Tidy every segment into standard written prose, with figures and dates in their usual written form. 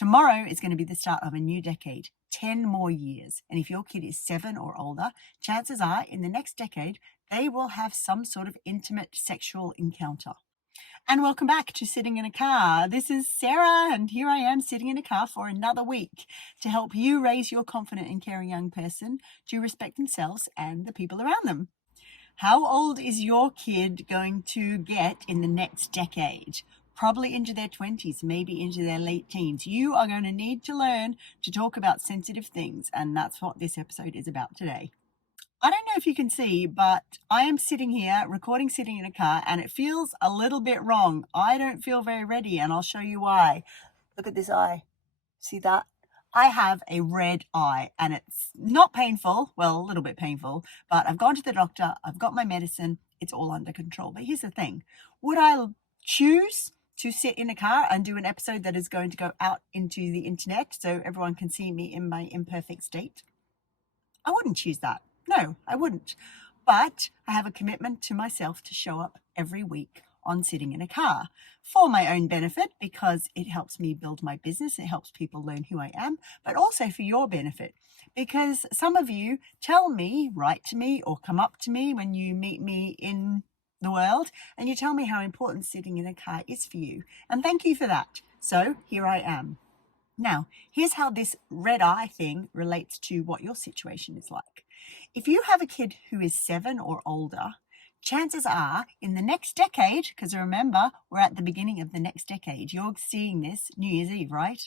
Tomorrow is going to be the start of a new decade, 10 more years. And if your kid is 7 or older, chances are in the next decade, they will have some sort of intimate sexual encounter. And welcome back to Sitting in a Car. This is Sarah, and here I am sitting in a car for another week to help you raise your confident and caring young person to respect themselves and the people around them. How old is your kid going to get in the next decade? Probably into their 20s, maybe into their late teens. You are going to need to learn to talk about sensitive things, and that's what this episode is about today. I don't know if you can see, but I am sitting here recording sitting in a car, and it feels a little bit wrong. I don't feel very ready, and I'll show you why. Look at this eye. See that? I have a red eye, and it's not painful. Well, a little bit painful, but I've gone to the doctor. I've got my medicine. It's all under control. But here's the thing. Would I choose to sit in a car and do an episode that is going to go out into the internet so everyone can see me in my imperfect state? I wouldn't choose that. No, I wouldn't. But I have a commitment to myself to show up every week on Sitting in a Car for my own benefit, because it helps me build my business. It helps people learn who I am, but also for your benefit, because some of you tell me, write to me, or come up to me when you meet me in the world, and you tell me how important sitting in a car is for you. And thank you for that. So here I am. Now, here's how this red eye thing relates to what your situation is like. If you have a kid who is 7 or older, chances are in the next decade, because remember, we're at the beginning of the next decade. You're seeing this New Year's Eve, right?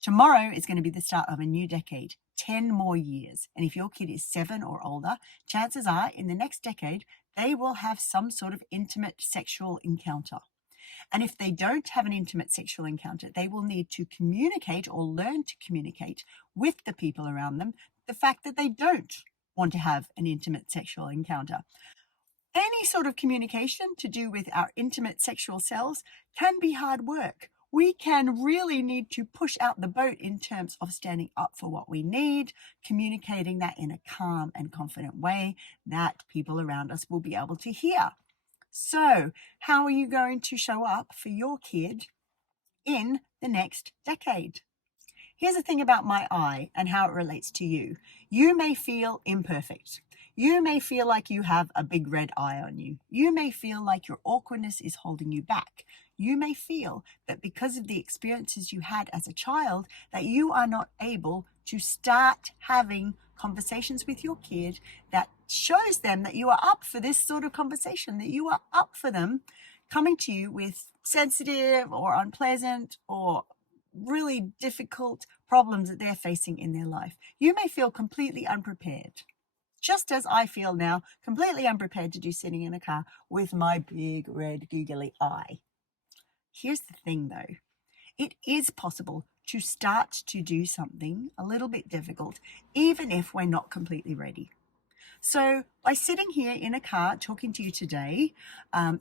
Tomorrow is going to be the start of a new decade, 10 more years. And if your kid is 7 or older, chances are in the next decade, they will have some sort of intimate sexual encounter. And if they don't have an intimate sexual encounter, they will need to communicate or learn to communicate with the people around them the fact that they don't want to have an intimate sexual encounter. Any sort of communication to do with our intimate sexual selves can be hard work. We can really need to push out the boat in terms of standing up for what we need, communicating that in a calm and confident way that people around us will be able to hear. So, how are you going to show up for your kid in the next decade? Here's the thing about my eye and how it relates to you. You may feel imperfect. You may feel like you have a big red eye on you. You may feel like your awkwardness is holding you back. You may feel that because of the experiences you had as a child, that you are not able to start having conversations with your kid that shows them that you are up for this sort of conversation, that you are up for them coming to you with sensitive or unpleasant or really difficult problems that they're facing in their life. You may feel completely unprepared, just as I feel now, completely unprepared to do sitting in a car with my big red googly eye. Here's the thing though, it is possible to start to do something a little bit difficult, even if we're not completely ready. So by sitting here in a car talking to you today,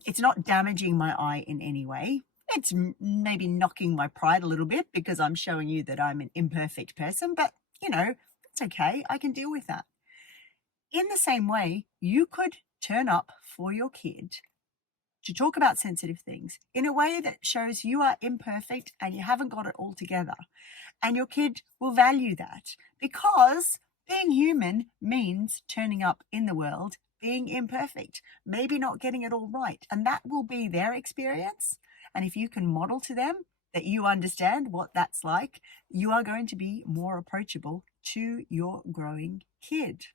it's not damaging my eye in any way. It's maybe knocking my pride a little bit because I'm showing you that I'm an imperfect person, but it's okay. I can deal with that. In the same way, you could turn up for your kid to talk about sensitive things in a way that shows you are imperfect and you haven't got it all together. And your kid will value that, because being human means turning up in the world, being imperfect, maybe not getting it all right. And that will be their experience. And if you can model to them that you understand what that's like, you are going to be more approachable to your growing kid.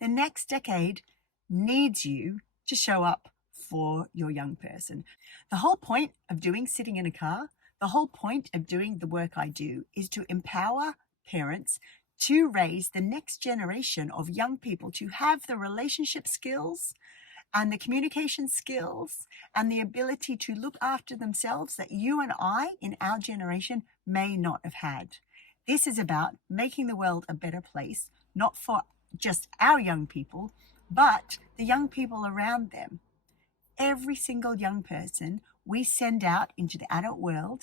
The next decade needs you to show up for your young person. The whole point of doing sitting in a car, the whole point of doing the work I do is to empower parents to raise the next generation of young people to have the relationship skills and the communication skills and the ability to look after themselves that you and I in our generation may not have had. This is about making the world a better place, not for just our young people, but the young people around them. Every single young person we send out into the adult world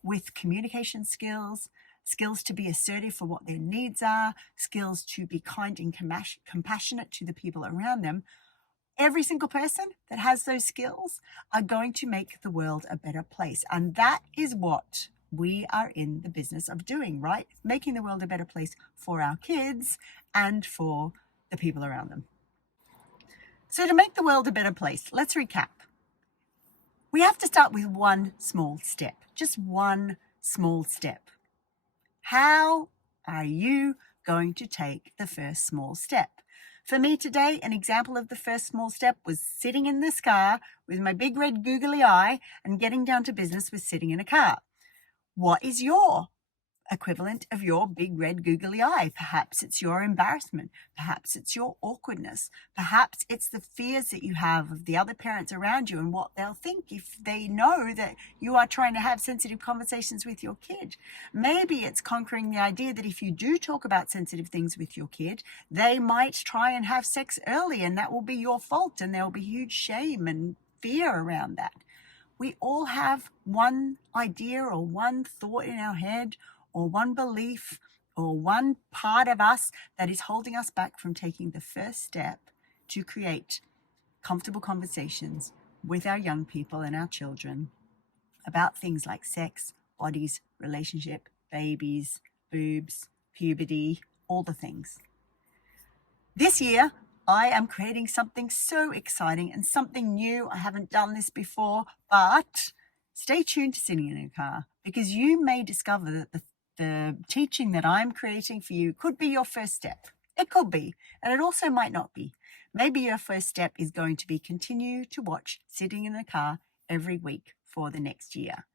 with communication skills, skills to be assertive for what their needs are, skills to be kind and compassionate to the people around them. Every single person that has those skills are going to make the world a better place. And that is what we are in the business of doing, right? Making the world a better place for our kids and for the people around them. So to make the world a better place, let's recap. We have to start with one small step, just one small step. How are you going to take the first small step? For me today, an example of the first small step was sitting in this car with my big red googly eye, and getting down to business with sitting in a car. What is your equivalent of your big red googly eye? Perhaps it's your embarrassment. Perhaps it's your awkwardness. Perhaps it's the fears that you have of the other parents around you and what they'll think if they know that you are trying to have sensitive conversations with your kid. Maybe it's conquering the idea that if you do talk about sensitive things with your kid, they might try and have sex early, and that will be your fault, and there will be huge shame and fear around that. We all have one idea or one thought in our head or one belief or one part of us that is holding us back from taking the first step to create comfortable conversations with our young people and our children about things like sex, bodies, relationship, babies, boobs, puberty, all the things. This year, I am creating something so exciting and something new. I haven't done this before, but stay tuned to Sitting in a Car, because you may discover that the teaching that I'm creating for you could be your first step. It could be, and it also might not be. Maybe your first step is going to be continue to watch Sitting in a Car every week for the next year.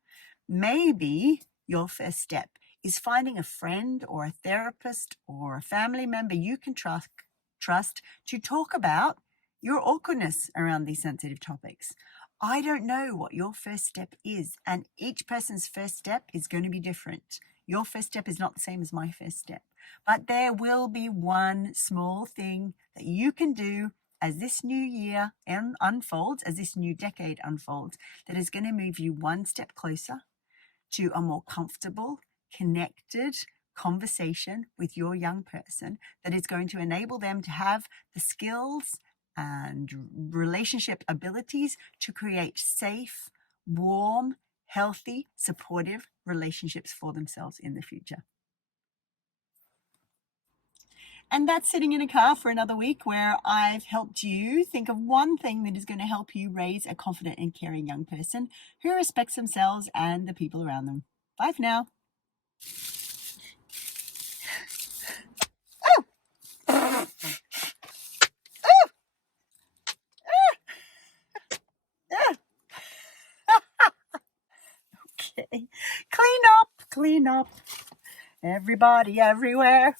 Maybe your first step is finding a friend or a therapist or a family member you can trust to talk about your awkwardness around these sensitive topics. I don't know what your first step is, and each person's first step is going to be different. Your first step is not the same as my first step, but there will be one small thing that you can do as this new year unfolds, as this new decade unfolds, that is going to move you one step closer to a more comfortable, connected conversation with your young person that is going to enable them to have the skills and relationship abilities to create safe, warm, healthy, supportive relationships for themselves in the future. And that's Sitting in a Car for another week, where I've helped you think of one thing that is going to help you raise a confident and caring young person who respects themselves and the people around them. Bye for now. Okay. Clean up. Everybody, everywhere.